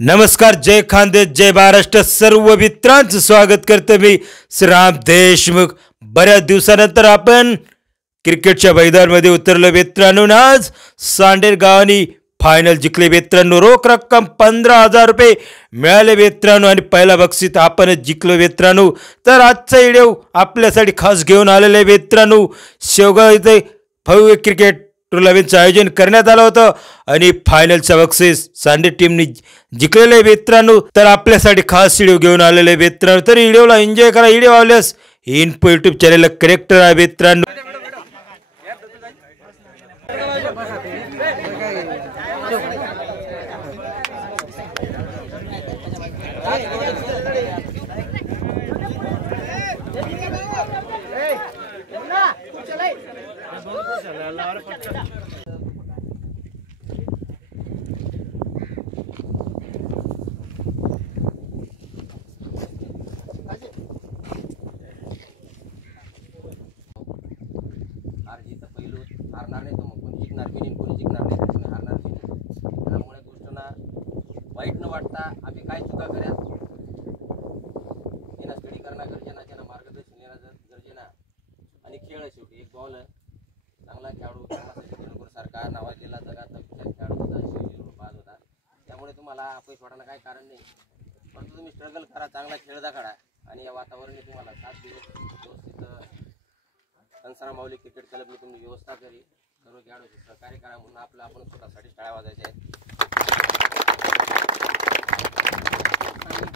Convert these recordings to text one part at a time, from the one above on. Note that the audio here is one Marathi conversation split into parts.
नमस्कार, जय खानदेश, जय महाराष्ट्र. सर्व मित्रांचं स्वागत करतो मी श्रीराम देशमुख. बऱ्याच दिवसानंतर आपण क्रिकेटच्या मैदानामध्ये उतरलो मित्रांनो. आज सांडेर गावानी फायनल जिंकले मित्रांनो. रोख रक्कम 15,000 रुपये मिळाले मित्रांनो आणि पहिला बक्षीस आपणच जिंकलो मित्रांनो. तर आजचा व्हिडिओ आपल्यासाठी खास घेऊन आलेले मित्रांनो. शेवगाव इथे भव्य क्रिकेट टुर्नामेंटचं आयोजन करण्यात आलं होतं आणि फायनलचं बक्षीस सांडेर टीमने जिंकलेले मित्रांनो. तर आपल्यासाठी खास व्हिडिओ घेऊन आलेले मित्रांनो. तर व्हिडिओला एन्जॉय करा. व्हिडिओ आवडल्यास इन्फो यूट्यूब चॅनलला कनेक्ट करा मित्रांनो. हारणार नाही, तर मग कोणी जिंकणार बी नाही, कोणी जिंकणार नाही, कोणी हारणार बी नाही. त्यामुळे गोष्टींना वाईट न वाटता आम्ही काय चुका करूया येणं स्टडी करणं गरजेनं, त्यांना मार्गदर्शन देणं गरजेनं. आणि खेळ शेवटी एक बॉल चांगला खेळाडू सारखा नावाजलेला जगात खेळाडू होता, शिवजी बाद होता. त्यामुळे तुम्हाला अपयश वाटायला काही कारण नाही, परंतु तुम्ही स्ट्रगल करा, चांगला खेळ दाखवा आणि या वातावरणाने तुम्हाला 7 दिवस व्यवस्थित कंसारा माऊली क्रिकेट क्लबने तुम्ही व्यवस्था करी. सर्व खेळाडूचे सहकार्य करा म्हणून आपण स्वतःसाठी टाळ्या वाजायच्या आहेत.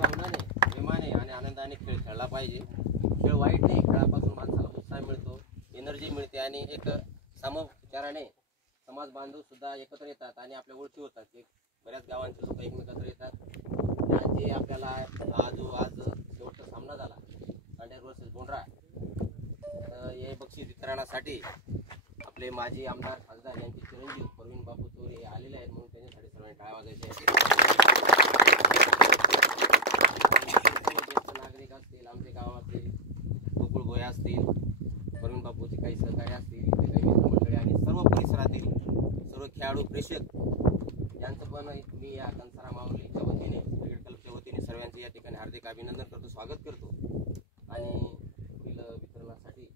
भावनाने, प्रेमाने आणि आनंदाने खेळ खेळला पाहिजे. खेळ वाईट नाही, खेळापासून माणसाला उत्साह मिळतो, एनर्जी मिळते आणि एक समविचाराने समाज बांधव सुद्धा एकत्र येतात आणि आपल्या ओळखी होतात. एक बऱ्याच गावांचे लोक एकमेकांत्र येतात. जे आपल्याला आज शेवटचा सामना झाला सांडेर वर्सेस बोंड्रा, हे बक्षीस वितरणासाठी आपले माजी आमदार खासदार यांचे चिरंजीव प्रवीण बापू चोरे आलेले आहेत म्हणून त्यांच्यासाठी सर्वांनी टाळ्या वाजायचे आहेत. ज्येष्ठ नागरिक असतील, आमच्या गावातील गोकुळ भोये असतील, प्रवीण बापूचे काही सहकारी असतील, इथे काही मित्रमंडळी आणि सर्व परिसरातील सर्व खेळाडू प्रेक्षक यांचं पण मी या कंसारा माऊलीच्या वतीने क्रिकेट क्लबच्या वतीने सर्वांचे या ठिकाणी हार्दिक अभिनंदन करतो, स्वागत करतो. आणि पुढील वितरणासाठी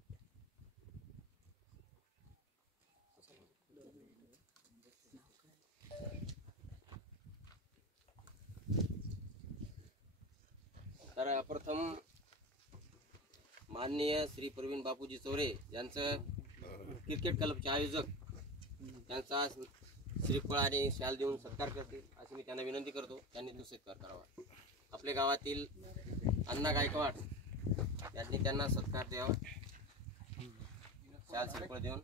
तर प्रथम माननीय श्री प्रवीण बापूजी चौरे यांचं क्रिकेट क्लबचे आयोजक त्यांचा श्रीफळ आणि शाल देऊन सत्कार करतील अशी मी त्यांना विनंती करतो. त्यांनी तो सत्कार करावा. आपल्या गावातील अण्णा गायकवाड यांनी त्यांना सत्कार द्यावा, शाल श्रीफळ देऊन.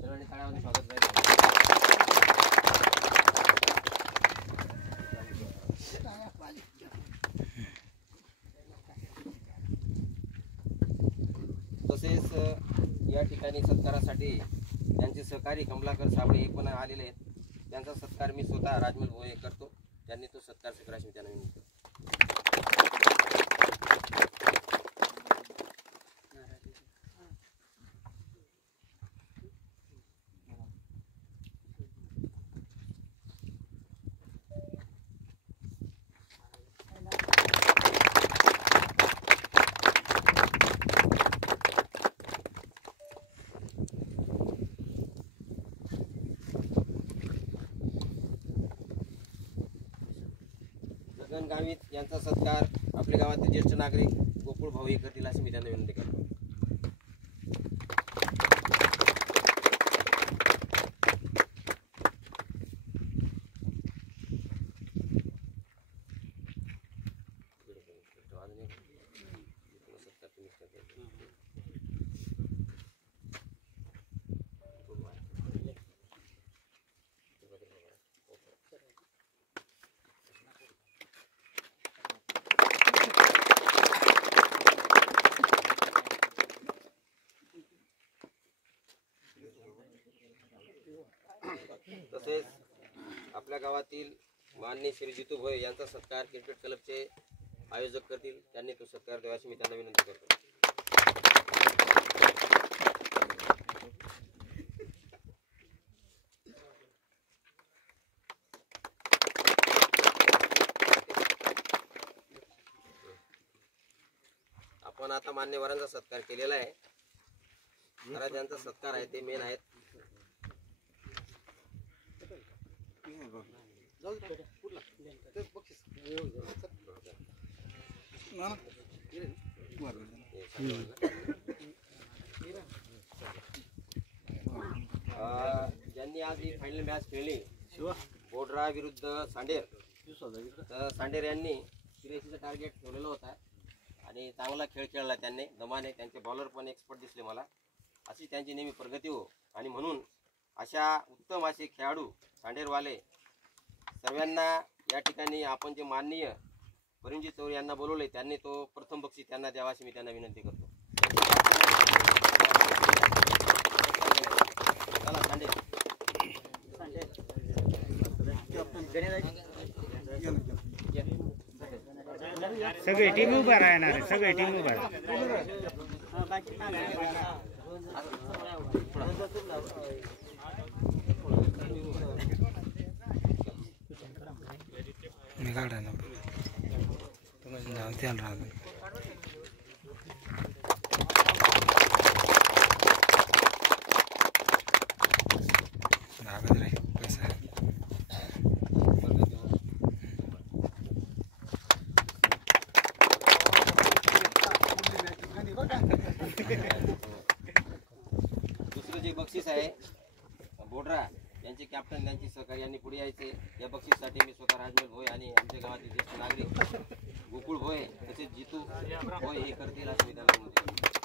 सर्वांनी टाळ्यामध्ये स्वागत करायचं. तसेच या ठिकाणी सत्कारासाठी त्यांचे सहकारी कमलाकर साबळे हे पण आलेले आहेत. त्यांचा सत्कार मी स्वतः राजमल भोये करतो. त्यांनी तो सत्कार स्वीकारायची मी त्यांना विनंती करतो. गावित यांचा सत्कार आपल्या गावातील ज्येष्ठ नागरिक गोकुळ भाऊ करतील अशी मी त्यांना विनंती करतो. तसेच आपल्या गावातील माननीय श्री जितू भोये यांचा सत्कार क्रिकेट क्लबचे आयोजक करतील त्यांनी तो सत्कार द्यावा अशी मी त्यांना विनंती करतो. आपण आता मान्यवरांचा सत्कार केलेला आहे. खरा ज्यांचा सत्कार आहे ते मेन आहेत. ज्यांनी आज ही फायनल मॅच खेळली बोडरा विरुद्ध सांडेर, तर सांडेर यांनी 83चं टार्गेट ठेवलेलं होता आणि चांगला खेळ खेळला त्यांनी दमाने. त्यांचे बॉलर पण एक्सपर्ट दिसले मला. अशी त्यांची नेहमी प्रगती हो आणि म्हणून अशा उत्तम असे खेळाडू सांडेरवाले सर्वांना या ठिकाणी आपण जे माननीय परिमजी चौरे यांना बोलवले त्यांनी तो प्रथम बक्षीस त्यांना द्यावा अशी मी त्यांना विनंती करतो. चला सांडेर. सगळी टीम उभा राहणार आहे. सगळी टीम उभा मी काढा ना तुम्हाला नाव द्यायला राहणार. लागत रे पैसा. दुसरं जे बक्षीस आहे बोडरा यांचे कॅप्टन त्यांची सहकारी यांनी पुढे यायचे. या बक्षीससाठी मी स्वतः राजमेल भोय आणि आमच्या गावातील ज्येष्ठ नागरिक गोकुळ भोय तसेच जितू भोय हे करतील अशी मी त्यांना विनंती करतो.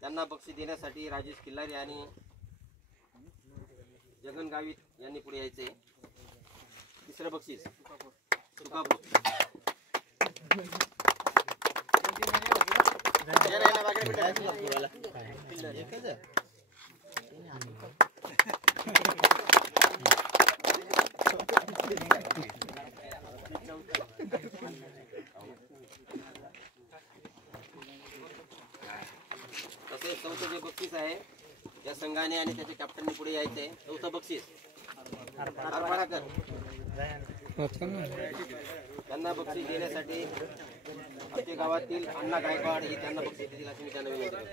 त्यांना बक्षीस देण्यासाठी राजेश किल्लारी आणि जगन गावित यांनी पुढे यायचे. तिसरं बक्षीस तुकापूर. तसेच चौथं जे बक्षीस आहे या संघाने आणि त्याच्या कॅप्टनने पुढे यायचे. चौथं बक्षीस आरपाडाकर. त्यांना बक्षीस देण्यासाठी आमच्या गावातील अण्णा गायकवाड हे त्यांना बक्षीस देतील अशी मी त्यांना विनंती करतो.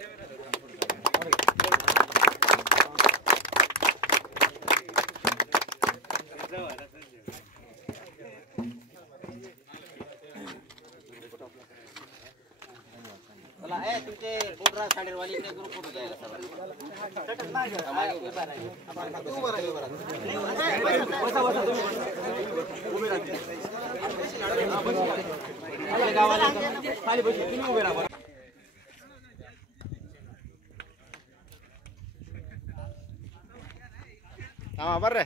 चला तुमचे बोडरा सांडेरवाली ग्रुप फोटो घ्यायला ಬರ್ರಿ.